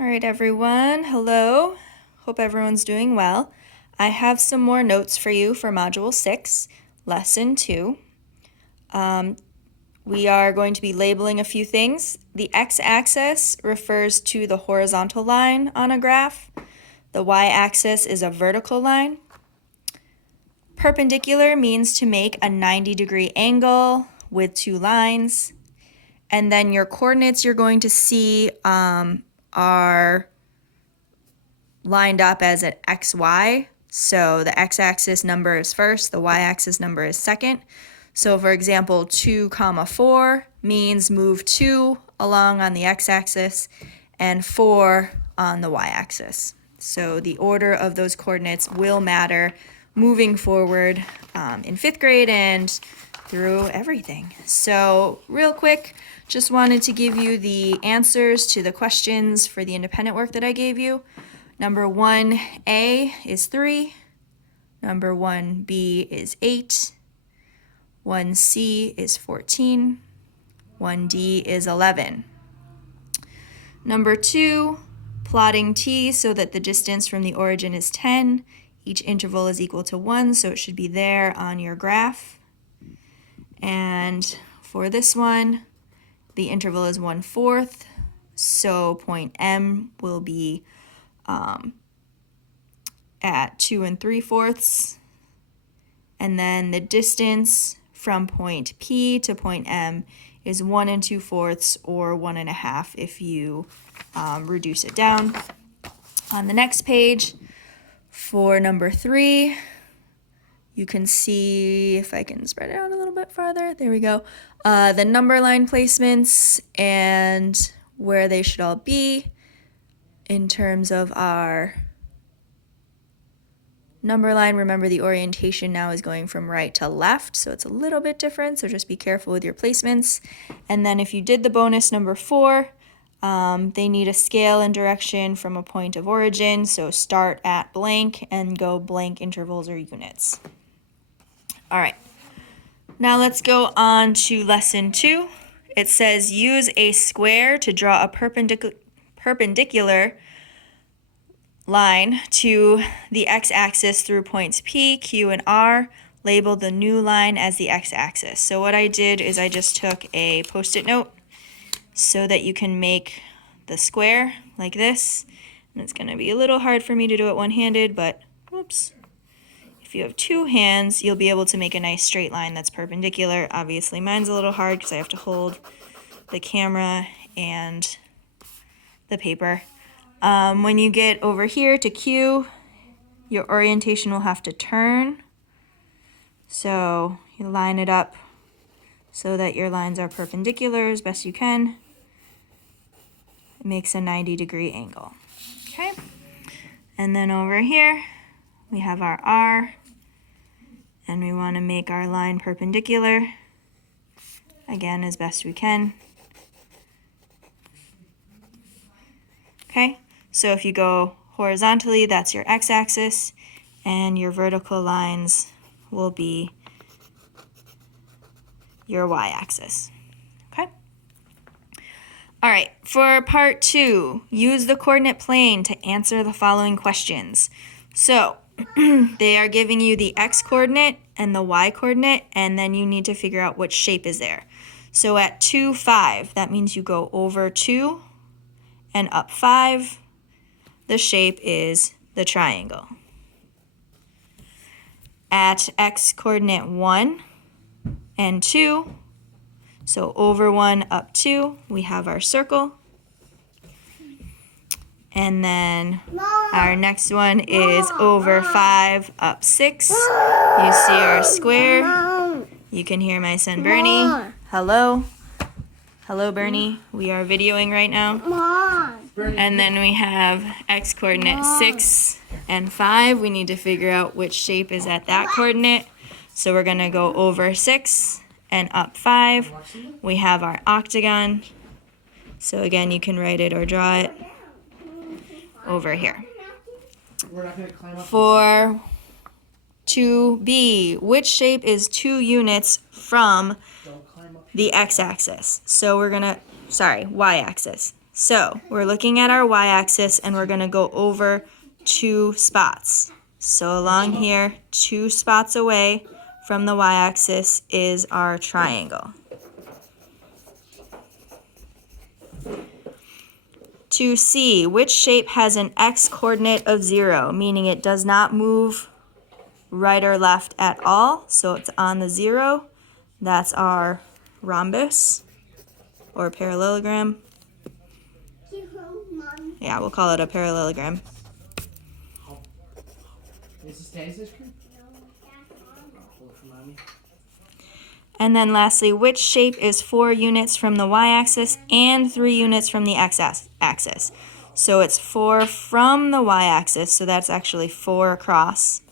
All right, everyone. Hello. Hope everyone's doing well. I have some more notes for you for Module 6, Lesson 2. We are going to be labeling a few things. The x-axis refers to the horizontal line on a graph. The y-axis is a vertical line. Perpendicular means to make a 90-degree angle with two lines. And then your coordinates you're going to see are lined up as an XY. So the x-axis number is first, the y-axis number is second. So for example, 2, 4 means move 2 along on the x-axis and 4 on the y-axis. So the order of those coordinates will matter moving forward in 5th grade and through everything. So real quick, just wanted to give you the answers to the questions for the independent work that I gave you. Number 1A is 3, number 1B is 8, 1C is 14, 1D is 11. Number 2, plotting t so that the distance from the origin is 10. Each interval is equal to 1, so it should be there on your graph. And for this one, the interval is 1/4, so point M will be at 2 3/4, and then the distance from point P to point M is 1 2/4 or 1.5 if you reduce it down. On the next page, for number 3, you can see, if I can spread it out a little bit farther, there we go, the number line placements and where they should all be in terms of our number line. Remember, the orientation now is going from right to left, so it's a little bit different, so just be careful with your placements. And then if you did the bonus number 4, they need a scale and direction from a point of origin, so start at blank and go blank intervals or units. All right, now let's go on to lesson 2. It says use a square to draw a perpendicular line to the x-axis through points P, Q, and R. Label the new line as the x-axis. So what I did is I just took a Post-it note so that you can make the square like this. And it's going to be a little hard for me to do it one-handed, but whoops. If you have 2 hands, you'll be able to make a nice straight line that's perpendicular. Obviously, mine's a little hard because I have to hold the camera and the paper. When you get over here to Q, your orientation will have to turn. So you line it up so that your lines are perpendicular as best you can. It makes a 90-degree angle. Okay? And then over here, we have our R, and we want to make our line perpendicular, again, as best we can. Okay? So if you go horizontally, that's your x-axis, and your vertical lines will be your y-axis. Okay? All right, for part 2, use the coordinate plane to answer the following questions. So they are giving you the x-coordinate and the y-coordinate, and then you need to figure out which shape is there. So at 2, 5, that means you go over 2 and up 5. The shape is the triangle. At x-coordinate 1 and 2, so over 1, up 2, we have our circle. And then our next one is over 5, up 6. You see our square. You can hear my son Bernie. Hello. Hello, Bernie. We are videoing right now. And then we have x-coordinate 6 and 5. We need to figure out which shape is at that coordinate. So we're going to go over 6 and up 5. We have our octagon. So again, you can write it or draw it over here. For 2B, which shape is 2 units from the x-axis? So we're going to, y-axis. So we're looking at our y-axis and we're going to go over 2 spots. So along here, 2 spots away from the y-axis is our triangle. To see which shape has an x-coordinate of 0, meaning it does not move right or left at all, so it's on the 0. That's our rhombus or parallelogram. Yeah, we'll call it a parallelogram. And then lastly, which shape is 4 units from the y-axis and 3 units from the x-axis? So it's 4 from the y-axis, so that's actually 4 across.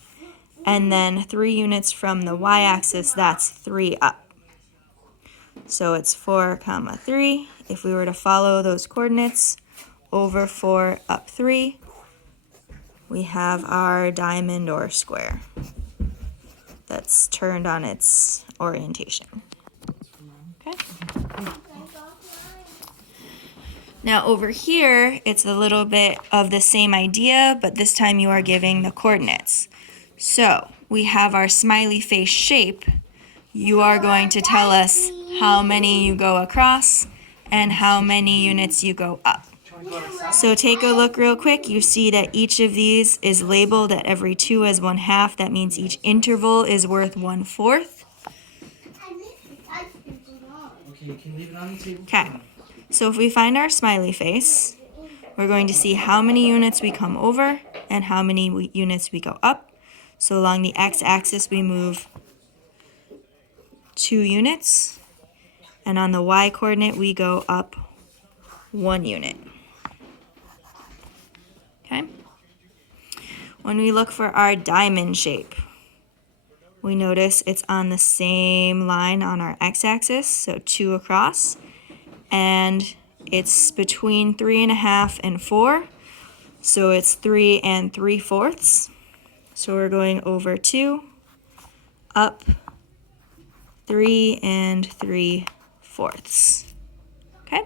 And then 3 units from the y-axis, that's 3 up. So it's 4, 3. If we were to follow those coordinates, over 4, up 3, we have our diamond or square that's turned on its orientation. Okay. Now over here, it's a little bit of the same idea, but this time you are giving the coordinates. So we have our smiley face shape. You are going to tell us how many you go across and how many units you go up. So take a look real quick. You see that each of these is labeled at every 2 as 1/2. That means each interval is worth 1/4. Okay, you can leave it on the table. Okay, so if we find our smiley face, we're going to see how many units we come over and how many units we go up. So along the x-axis we move 2 units, and on the y-coordinate we go up 1 unit. Okay. When we look for our diamond shape, we notice it's on the same line on our x-axis, so 2 across, and it's between 3.5 and 4, so it's 3 3/4. So we're going over 2, up 3 3/4. Okay.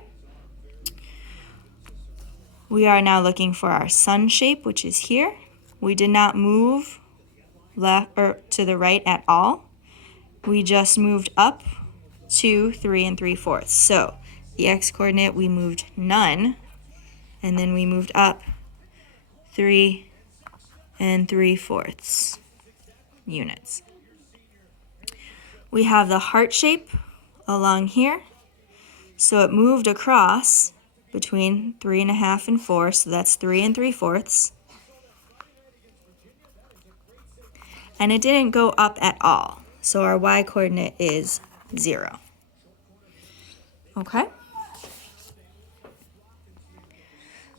We are now looking for our sun shape, which is here. We did not move left or to the right at all. We just moved up 2, 3 3/4. So the x-coordinate we moved none, and then we moved up 3 3/4 units. We have the heart shape along here. So it moved across between 3.5 and 4, so that's 3 3/4. And it didn't go up at all, so our y-coordinate is 0. Okay.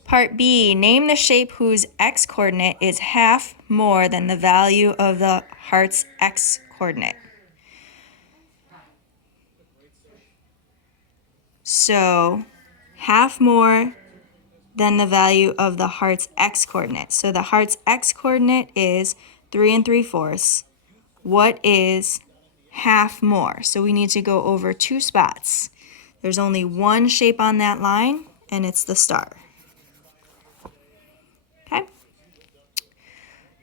Part B, name the shape whose x-coordinate is half more than the value of the heart's x-coordinate. So half more than the value of the heart's x-coordinate. So the heart's x-coordinate is 3 3/4. What is half more? So we need to go over 2 spots. There's only one shape on that line, and it's the star. Okay.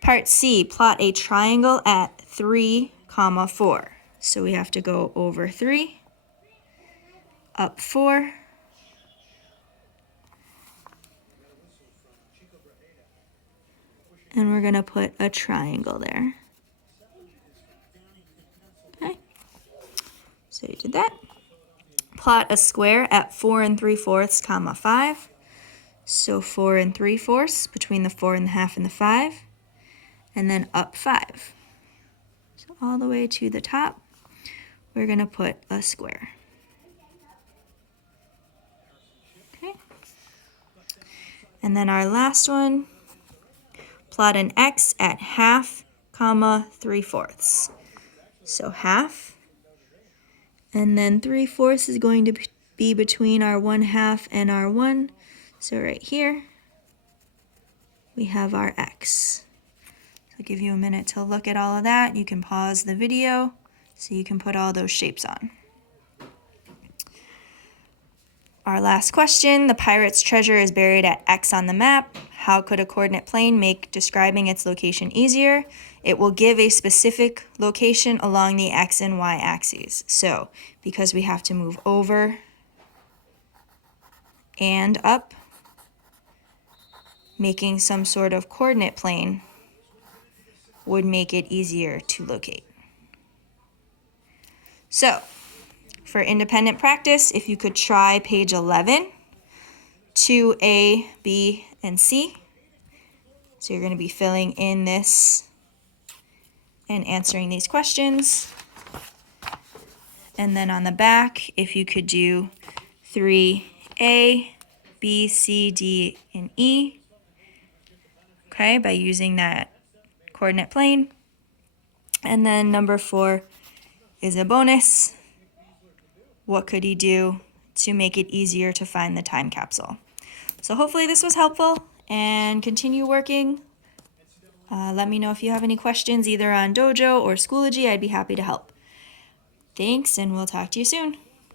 Part C, plot a triangle at 3, 4. So we have to go over 3, up 4, and we're going to put a triangle there. Okay, so you did that. Plot a square at 4 3/4, 5. So 4 3/4 between the 4.5 and the 5, and then up 5. So all the way to the top, we're going to put a square. Okay. And then our last one, plot an x at 1/2, 3/4. So 1/2, and then 3/4 is going to be between our 1/2 and our 1. So right here, we have our x. So I'll give you a minute to look at all of that. You can pause the video so you can put all those shapes on. Our last question, the pirate's treasure is buried at X on the map. How could a coordinate plane make describing its location easier? It will give a specific location along the X and Y axes. So, because we have to move over and up, making some sort of coordinate plane would make it easier to locate. So, for independent practice, if you could try page 11, 2A, B, and C. So you're going to be filling in this and answering these questions. And then on the back, if you could do 3A, B, C, D, and E, okay, by using that coordinate plane. And then number 4 is a bonus. What could he do to make it easier to find the time capsule? So hopefully this was helpful, and continue working. Let me know if you have any questions either on Dojo or Schoology. I'd be happy to help. Thanks, and we'll talk to you soon.